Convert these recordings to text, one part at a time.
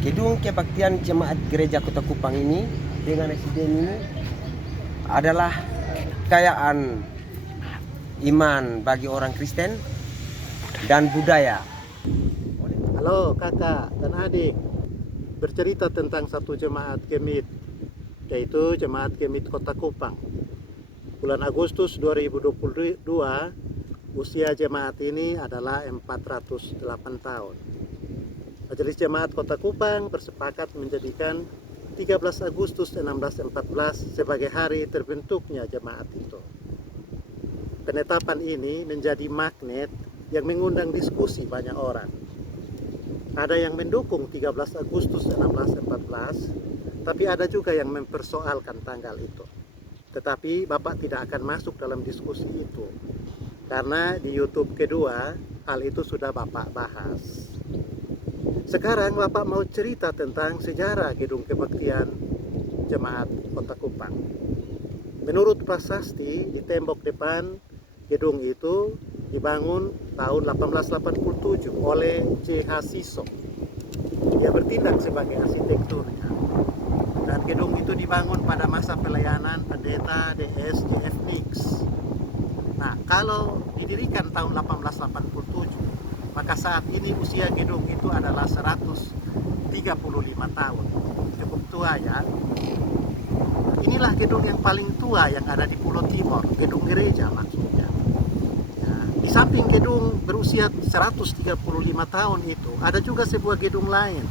Gedung Kebaktian Jemaat Gereja Kota Kupang ini dengan residen ini adalah kekayaan iman bagi orang Kristen dan budaya. Halo kakak dan adik, bercerita tentang satu jemaat Kemit, yaitu Jemaat Kemit Kota Kupang. Bulan Agustus 2022, usia jemaat ini adalah 408 tahun. Majelis Jemaat Kota Kupang bersepakat menjadikan 13 Agustus 1614 sebagai hari terbentuknya jemaat itu. Penetapan ini menjadi magnet yang mengundang diskusi banyak orang. Ada yang mendukung 13 Agustus 1614, tapi ada juga yang mempersoalkan tanggal itu. Tetapi Bapak tidak akan masuk dalam diskusi itu, karena di YouTube kedua hal itu sudah Bapak bahas. Sekarang Bapak mau cerita tentang sejarah Gedung Kebaktian Jemaat Kota Kupang. Menurut prasasti, di tembok depan gedung itu dibangun tahun 1887 oleh C.H. Siso. Dia bertindak sebagai arsitekturnya. Dan gedung itu dibangun pada masa pelayanan pendeta D.S. J.F. Nix. Nah, kalau didirikan tahun 1887, maka saat ini usia gedung itu adalah 135 tahun. Cukup tua ya. Inilah gedung yang paling tua yang ada di Pulau Timor, gedung gereja maksudnya. Ya, di samping gedung berusia 135 tahun itu, ada juga sebuah gedung lain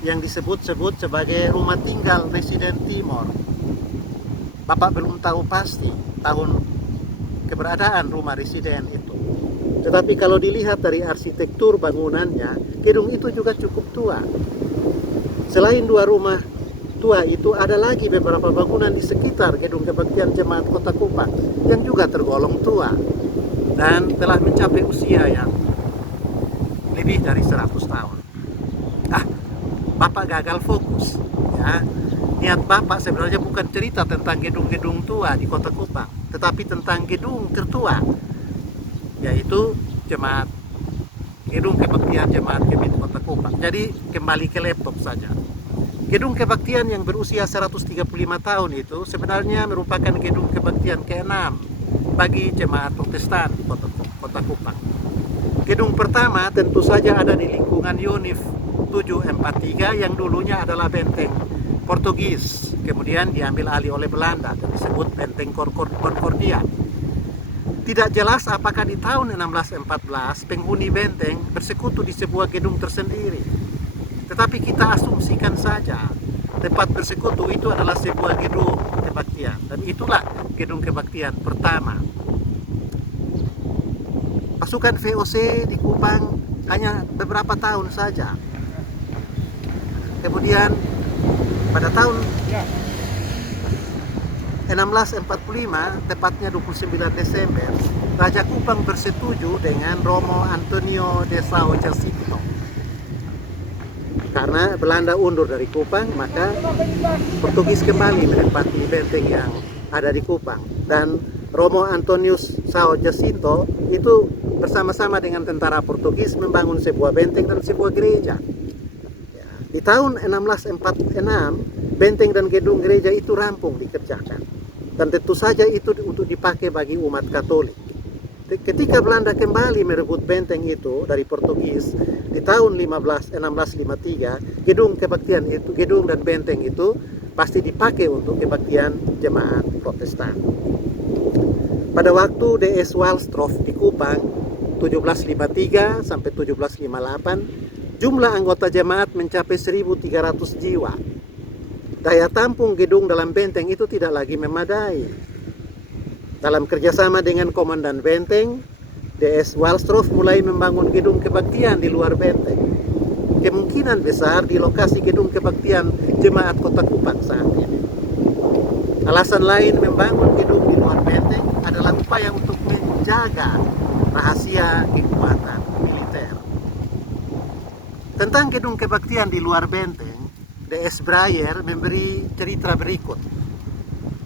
yang disebut-sebut sebagai rumah tinggal residen Timor. Bapak belum tahu pasti tahun keberadaan rumah residen itu. Tetapi kalau dilihat dari arsitektur bangunannya, gedung itu juga cukup tua. Selain dua rumah tua itu, ada lagi beberapa bangunan di sekitar Gedung Kebaktian Jemaat Kota Kupang yang juga tergolong tua dan telah mencapai usia yang lebih dari 100 tahun. Bapak gagal fokus ya. Niat Bapak sebenarnya bukan cerita tentang gedung-gedung tua di Kota Kupang, tetapi tentang gedung tertua, yaitu Gedung Kebaktian Jemaat Kemit Kota Kupang. Jadi kembali ke laptop saja. Gedung kebaktian yang berusia 135 tahun itu sebenarnya merupakan gedung kebaktian ke-6 bagi jemaat Protestan Kota Kupang. Gedung pertama tentu saja ada di lingkungan Yonif 743 yang dulunya adalah benteng Portugis, kemudian diambil alih oleh Belanda dan disebut Benteng Concordia. Tidak jelas apakah di tahun 1614 penghuni benteng bersekutu di sebuah gedung tersendiri. Tetapi kita asumsikan saja tempat bersekutu itu adalah sebuah gedung kebaktian. Dan itulah gedung kebaktian pertama. Pasukan VOC di Kupang hanya beberapa tahun saja. Kemudian pada tahun 1645, tepatnya 29 Desember, Raja Kupang bersetuju dengan Romo Antonio de Sao Jacinto. Karena Belanda undur dari Kupang, maka Portugis kembali menempati benteng yang ada di Kupang. Dan Romo Antonius Sao Jacinto itu bersama-sama dengan tentara Portugis membangun sebuah benteng dan sebuah gereja. Di tahun 1646, benteng dan gedung gereja itu rampung dikerjakan. Dan tentu saja itu untuk dipakai bagi umat Katolik. Ketika Belanda kembali merebut benteng itu dari Portugis di tahun 1653, gedung kebaktian itu, gedung dan benteng itu pasti dipakai untuk kebaktian jemaat Protestan. Pada waktu D.S. Walstroff di Kupang 1753 sampai 1758, jumlah anggota jemaat mencapai 1.300 jiwa. Daya tampung gedung dalam benteng itu tidak lagi memadai. Dalam kerjasama dengan komandan benteng, D.S. Walstroff mulai membangun gedung kebaktian di luar benteng. Kemungkinan besar di lokasi gedung kebaktian Jemaat Kota Kupang saat ini. Alasan lain membangun gedung di luar benteng adalah upaya untuk menjaga rahasia kekuatan militer. Tentang gedung kebaktian di luar benteng, D.S. Breyer memberi cerita berikut.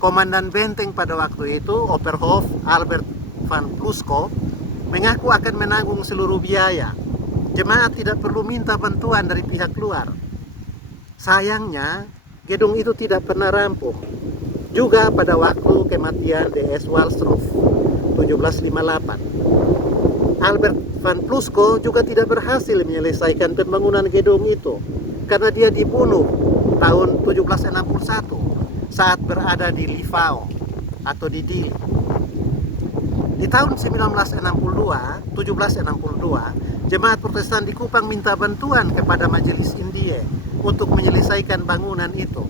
Komandan benteng pada waktu itu, Oberhof Albert van Pluskov, mengaku akan menanggung seluruh biaya. Jemaat tidak perlu minta bantuan dari pihak luar. Sayangnya gedung itu tidak pernah rampung. Juga pada waktu kematian D.S. Walsroof 1758. Albert van Plusco juga tidak berhasil menyelesaikan pembangunan gedung itu karena dia dibunuh tahun 1761 saat berada di Livao atau di Dili. Di tahun 1762, jemaat Protestan di Kupang minta bantuan kepada Majelis Indie untuk menyelesaikan bangunan itu.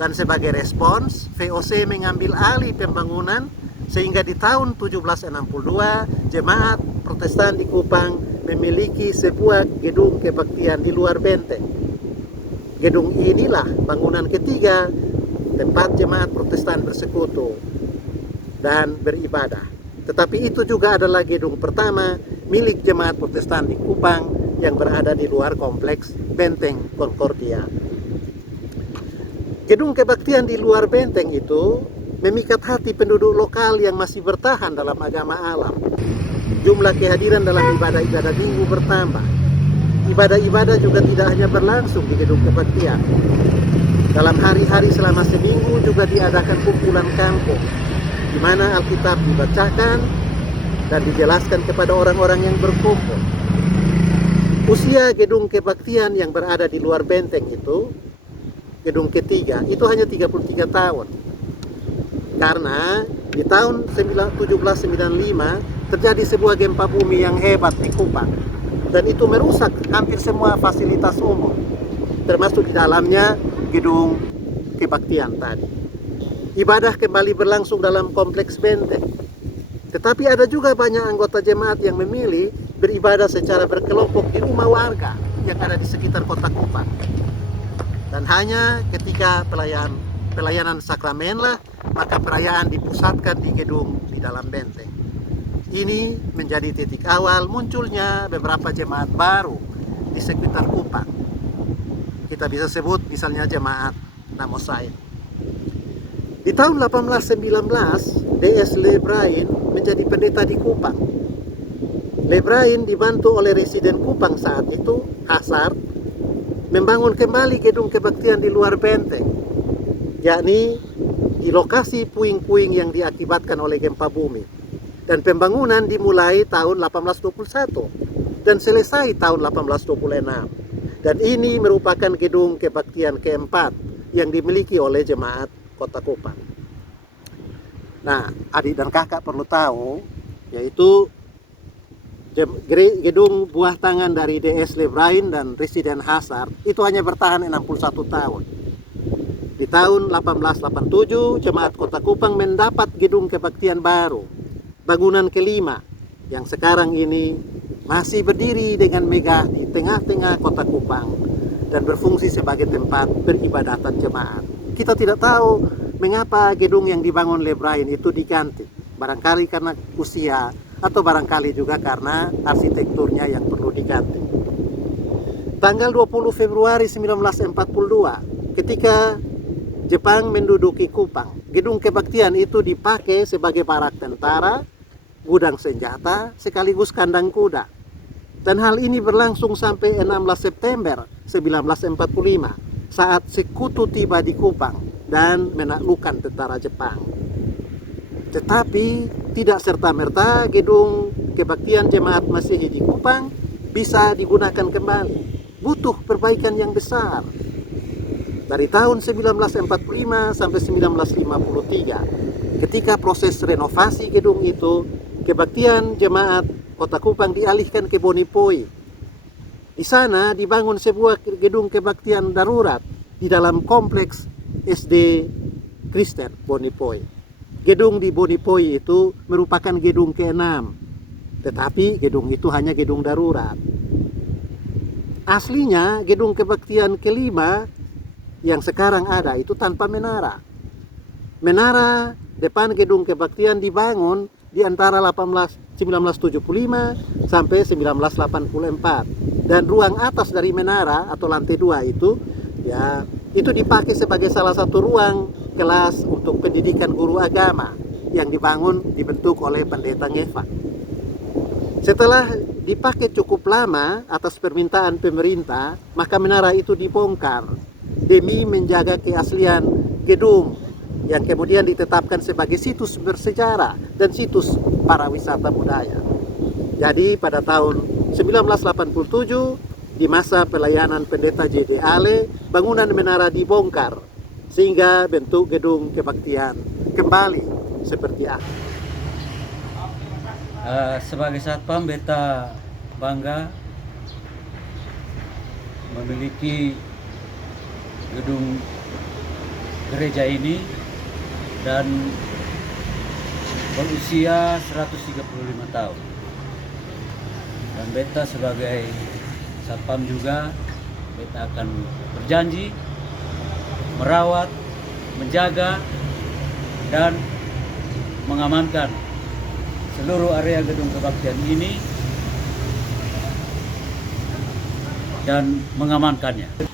Dan sebagai respons, VOC mengambil alih pembangunan sehingga di tahun 1762 jemaat Protestan di Kupang memiliki sebuah gedung kebaktian di luar benteng. Gedung inilah bangunan ketiga tempat jemaat Protestan bersekutu dan beribadah. Tetapi itu juga adalah gedung pertama milik jemaat Protestan di Kupang yang berada di luar kompleks Benteng Concordia. Gedung kebaktian di luar benteng itu memikat hati penduduk lokal yang masih bertahan dalam agama alam. Jumlah kehadiran dalam ibadah-ibadah minggu bertambah. Ibadah-ibadah juga tidak hanya berlangsung di gedung kebaktian. Dalam hari-hari selama seminggu juga diadakan kumpulan kampung, di mana Alkitab dibacakan dan dijelaskan kepada orang-orang yang berkumpul. Usia gedung kebaktian yang berada di luar benteng itu, gedung ketiga, itu hanya 33 tahun. Karena di tahun 1795 terjadi sebuah gempa bumi yang hebat di Kupang. Dan itu merusak hampir semua fasilitas umum, termasuk di dalamnya gedung kebaktian tadi. Ibadah kembali berlangsung dalam kompleks benteng. Tetapi ada juga banyak anggota jemaat yang memilih beribadah secara berkelompok di rumah warga yang ada di sekitar kota Kupang. Dan hanya ketika pelayanan sakramenlah, maka perayaan dipusatkan di gedung di dalam benteng. Ini menjadi titik awal munculnya beberapa jemaat baru di sekitar Kupang. Kita bisa sebut misalnya jemaat Namosain. Di tahun 1819, D.S. Lebrain menjadi pendeta di Kupang. Lebrain dibantu oleh residen Kupang saat itu, Hazard, membangun kembali gedung kebaktian di luar benteng, yakni di lokasi puing-puing yang diakibatkan oleh gempa bumi. Dan pembangunan dimulai tahun 1821 dan selesai tahun 1826. Dan ini merupakan gedung kebaktian keempat yang dimiliki oleh jemaat Kota Kupang. Nah, adik dan kakak perlu tahu, yaitu gedung buah tangan dari D.S. Lebrain dan Residen Hazard itu hanya bertahan 61 tahun. Di tahun 1887, jemaat Kota Kupang mendapat gedung kebaktian baru, bangunan kelima, yang sekarang ini masih berdiri dengan megah di tengah-tengah Kota Kupang dan berfungsi sebagai tempat peribadatan jemaat. Kita tidak tahu mengapa gedung yang dibangun Lebrain itu diganti. Barangkali karena usia atau barangkali juga karena arsitekturnya yang perlu diganti. Tanggal 20 Februari 1942, ketika Jepang menduduki Kupang, gedung kebaktian itu dipakai sebagai barak tentara, gudang senjata, sekaligus kandang kuda. Dan hal ini berlangsung sampai 16 September 1945 saat sekutu tiba di Kupang dan menaklukkan tentara Jepang. Tetapi tidak serta-merta gedung kebaktian jemaat Masehi di Kupang bisa digunakan kembali. Butuh perbaikan yang besar. Dari tahun 1945 sampai 1953, ketika proses renovasi gedung itu, kebaktian jemaat Kota Kupang dialihkan ke Bonipoi. Di sana dibangun sebuah gedung kebaktian darurat di dalam kompleks SD Kristen Bonipoi. Gedung di Bonipoi itu merupakan gedung ke-6, tetapi gedung itu hanya gedung darurat. Aslinya gedung kebaktian ke-5 yang sekarang ada itu tanpa menara. Menara depan gedung kebaktian dibangun di antara 1975 sampai 1984. Dan ruang atas dari menara atau lantai 2 itu dipakai sebagai salah satu ruang kelas untuk pendidikan guru agama yang dibentuk oleh pendeta Ngefa. Setelah dipakai cukup lama atas permintaan pemerintah, maka menara itu dibongkar demi menjaga keaslian gedung yang kemudian ditetapkan sebagai situs bersejarah dan situs para wisata budaya. Jadi pada tahun 1987 di masa pelayanan Pendeta J.D. Ale, bangunan menara dibongkar sehingga bentuk gedung kebaktian kembali seperti asli. Sebagai satpam, beta bangga memiliki gedung gereja ini dan berusia 135 tahun. Dan beta sebagai satpam juga, beta akan berjanji merawat, menjaga, dan mengamankan seluruh area gedung kebaktian ini dan mengamankannya.